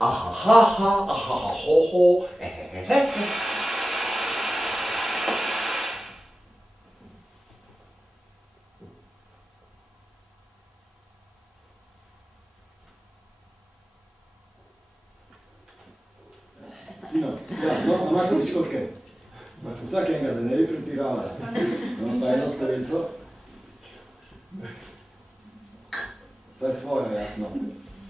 Ahahaha, ahahahoho, No, imate piškotke. Vsak enega, da ne bi pretirala. No, pa eno skorelico. Vsak svojo, jasno.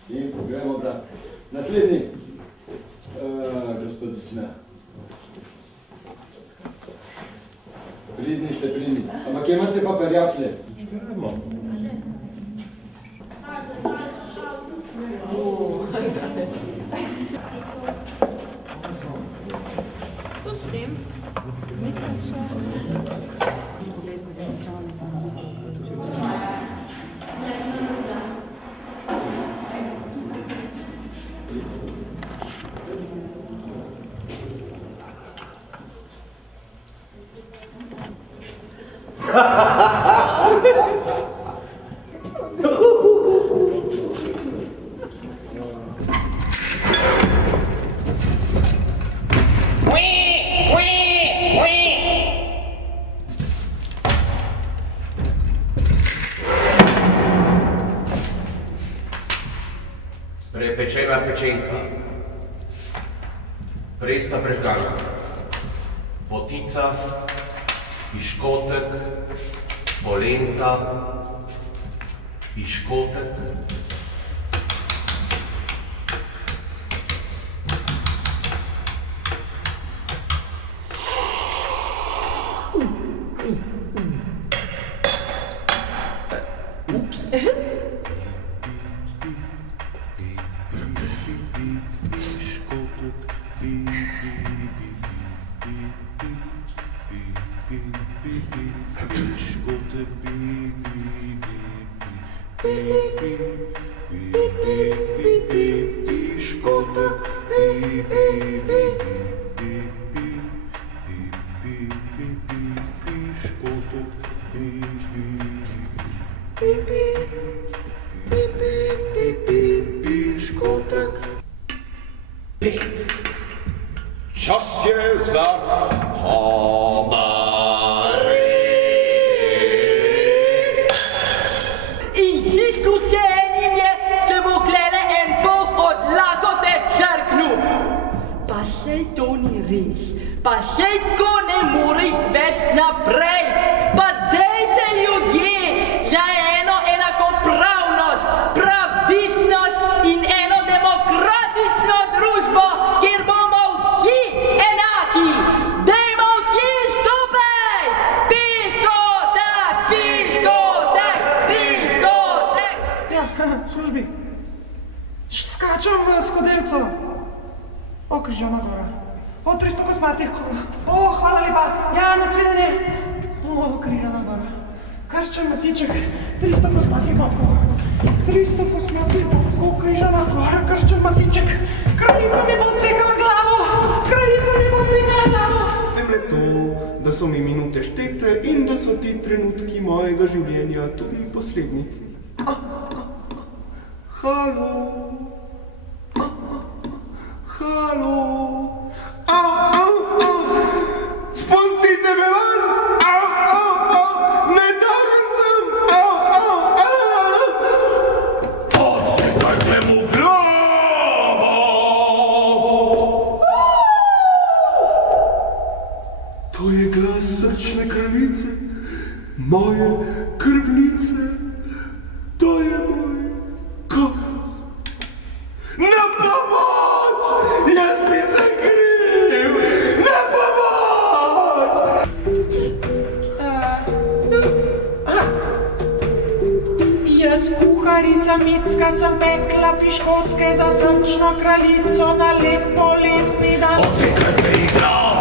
In gremo brat. Naslednji. Gospodična. Pridni ste, pridni. Ampak imate pa perjačne? Gremo. Pustim. Nisem šla. Poglej skozi računico. Prepečena pečenka, presta prežgana, potica, piškotek, polenta, piškotek. Ups. Čas je za pomarek. In isto se enim je, če bo klele en poh od lakote črknu. Pa sej to ni res, pa sej tako ne more iti več naprej. Pa dejte ljudje za eno enakopravnost, pravičnost in eno demokratično družbo, kjer bomo vsi enaki. Dejmo vsi skupaj! Piškotek, piškotek, piškotek! Ja, službi. Skačem v skodelco. O, Križana gora. O, 300 kosmatih kora. O, hvala lepa. Ja, nasvidenje. O, Križana gora. Krščen matiček. 300 kosmatih bobkov. 300 kosmatih bobkov, Križana gora, krščen matiček. Kraljica mi bo odsekala glavo. Kraljica mi bo odsekala glavo. Vem le to, da so mi minute štete in da so ti trenutki mojega življenja tudi poslednji. Halo. Halo. Spustite me van. Ne darim sem. Odsekajte mu glavo. To je glas srčne kraljice, moje krvnice. To je moj glas. Na pomoč! Jaz nisem kriv! Na pomoč! Jaz, kuharica Micka, sem pekla piškotke za srčno kraljico na lep poletni dan. Odsekajte ji glavo.